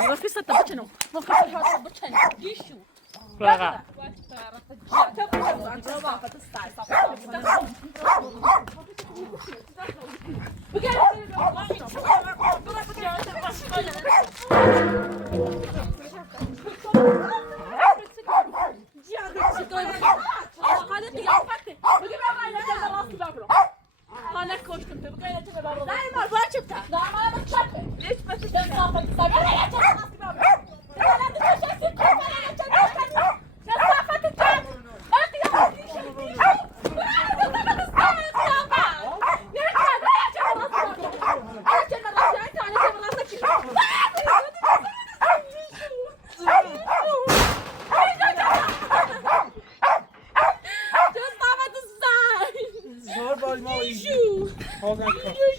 رفيسة تبتشنو ما خفت هذا تبتشنو ديشو بقى أنا كنت بقينا تبى برا. لا ما شفتها. لا ما بتشوفها. ليش بس تنصافة تصير؟ أنا يا ترى راسي بابا. أنا لا تشوف شيء كذا أنا يا ترى نصافة تجان. أنت يا ولدي شفتي؟ نصافة تصير نصافة. يا ترى يا ترى راسي بابا. أنا ترى راسي أنت أنا ترى راسك.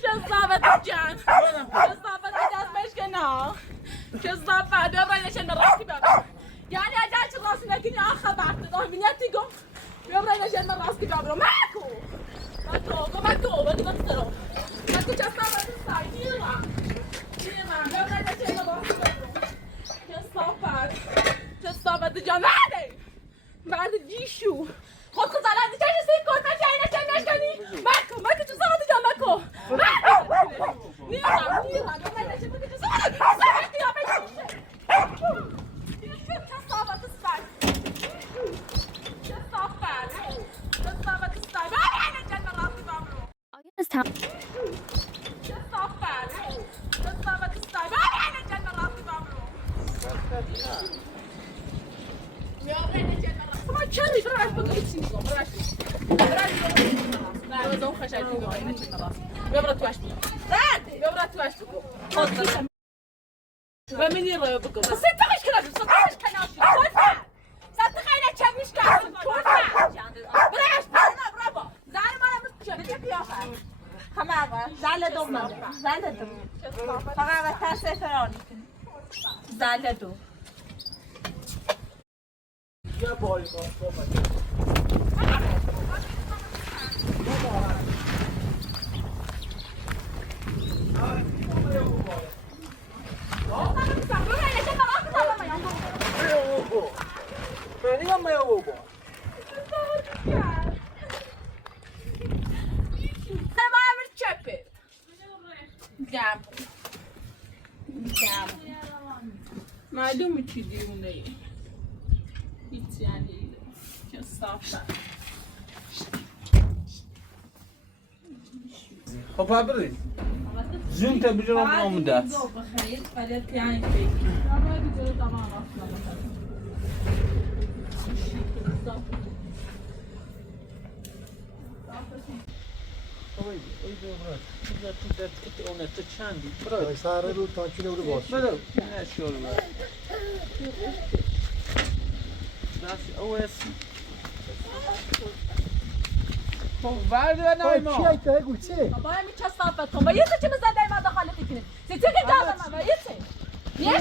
كذابة جان كذابة جاز مشكنا كذابة بيبرا نشان راسي بابا يعني أجاش راسي لكني آخر بعد تدور بنيتي قم بيبرا نشان راسي بابا ماكو بكترو كذابة تساعد يلا بيبرا نشان راسي بابا كذابة جان بعد جيشو خود خزالات جاش سيكون ما جاي نشان مشكني ماكو كذابة جان ماكو ومن يرى بكم بس انت ايش كلام صدقش كلام صدقينا تشمش كلام بلاش انا برافو زعل ما مش يا خماغه زعل دوم زعل دوم خماغه تاسه فراني زعل دوم يا باي معلومة تديوني يعني كالصافة خب عبري زين تبجرون يوم دات بخير فلت يعني فيك ما بيجي طبعا اصلا ساره رو تاکینه رو باش بله نه شور بله دست اوس خب ورده نایما چی ایتا گوچه بابا همین چه صافت کن و یه چه مزده ما داخل فکرین سی که جاز من و یه چه یک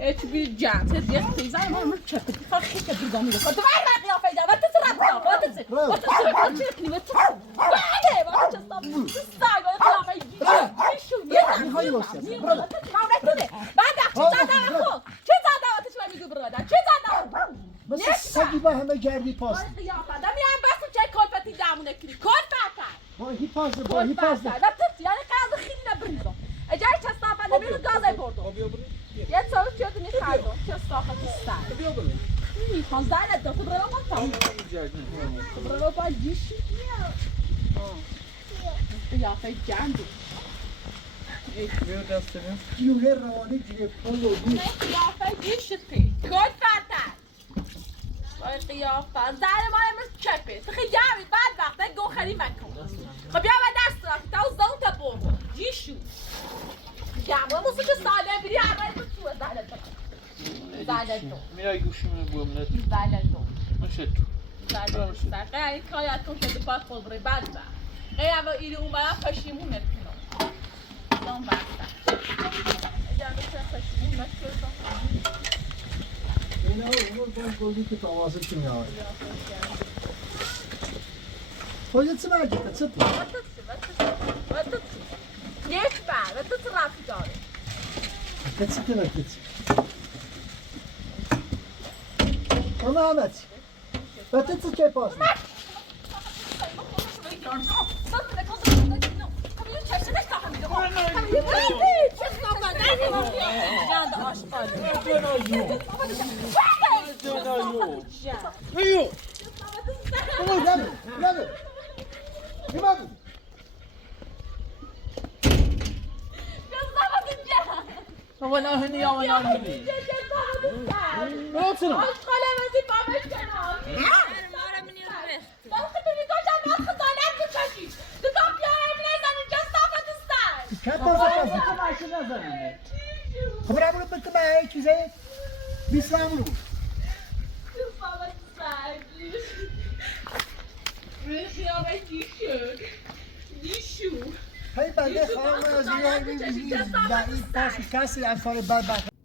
اچ بی جان تز یک تیزای ما من چه فقط که بیگامی رو تو ور قیافه دا وقت سرعت دا وقت چه کنی وقت بعده وقت چه ساگ وقت قیافه شو یه میخوای باشه ما نتونه بعد چه زده خو چه زده وقت چه میگو برادر چه زده مثل سگی با همه گردی پاس قیافه دا میام بس چه کلفتی دامونه کنی کلفت با هی پاس با هی پاس يعني قاعد خلينا بريزو اجاي تصافى انا بيرو غازا يبوردو يا تصور شو تني خايدو تصافى تستاهل خنزانه ده خضره ما تفهم خضره ما جيش يا في جاندو بيو دستنه جوهر روانی دیگه پولو دی يا في جيش تي كل فاتن قیافه زن ما امروز چپه تخیل جمعی بعد وقتا گو خری مکن خب بیا و دست رفت تا زن تا بابا جیشو جمعه موسیقی ساله بری همه تو توه زلت دو میای گوشیمون بومنت زلت دو ماشت تو زلت دو قیلی کایتون که دپای خود بری بعد وقت قیلی ایلی اون باید پشیمون نکنم دام بسته جمعه چه پشیمون نکنم اینا اون باید گوزی که تماسه چی میاد خودت چه مرگی چه تو یک بار داره. کسی که نکسی. Ona Ahmet. Batı tut yapasın. Yok. Tamam gelme. Gelme. Limadın. ولا هني يا ولا هني Ne olsun? Dikkat bakalım. خبر bunu bakın ben çize. Bismillah. Hayır ben de خواهم از این پاس کسی افسار بد